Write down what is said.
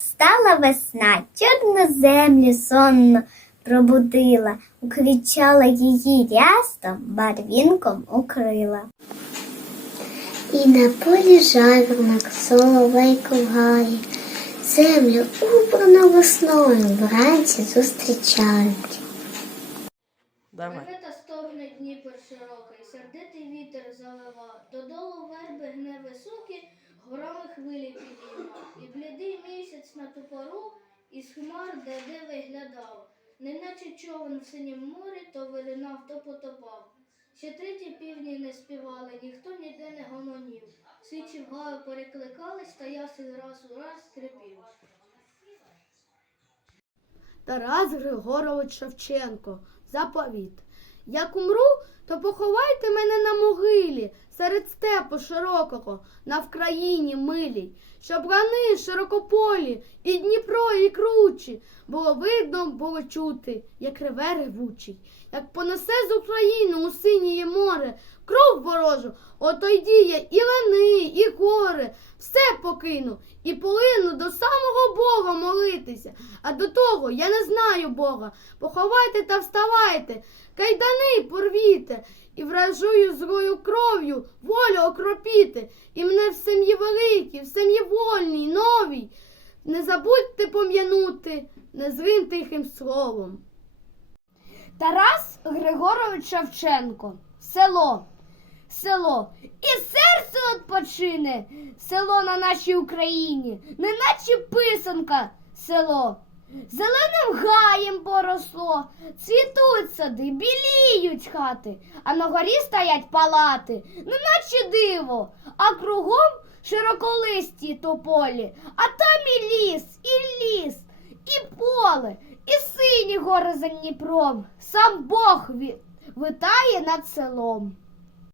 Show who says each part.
Speaker 1: Стала весна, чорну землю сонно пробудила, уквічала її рястом, барвінком укрила. І на полі жайворонок соловейко гає, землю убрану весною вранці зустрічають.
Speaker 2: Давай.
Speaker 3: Ракета стогне Дніпр широкий, сердитий вітер завива, із хмар де де виглядав, неначе човен в синім морі то виринав, то потопав. Ще треті півні не співали, ніхто ніде не гомонів. Свічі в гаю перекликались, та ясен раз у раз скрипів.
Speaker 4: Тарас Григорович Шевченко. Заповіт. Як умру, то поховайте мене на могилі серед степу широкого, на Вкраїні милій, щоб рани широкополі, і Дніпро, і кручі, було видно, було чути, як реве ревучий, як понесе з України у синіє море, кров ворожу, ото й діє і лани, і гори, все покину, і полину до самого Бога молитися. А до того я не знаю Бога. Поховайте та вставайте, кайдани порвіте, і вражую злою кров'ю волю окропіти, і мене в сім'ї великій, в сім'ї вольній. Не забудьте пом'янути незрим тихим словом. Тарас Григорович Шевченко. Село. Село. І серце відпочине. Село на нашій Україні, неначе писанка село. Зеленим гаєм поросло, цвітуть сади, біліють хати, а на горі стоять палати, неначе диво, а кругом широколисті тополі, а там і ліс, і ліс, і поле, і сині гори за Дніпром. Сам Бог витає над селом.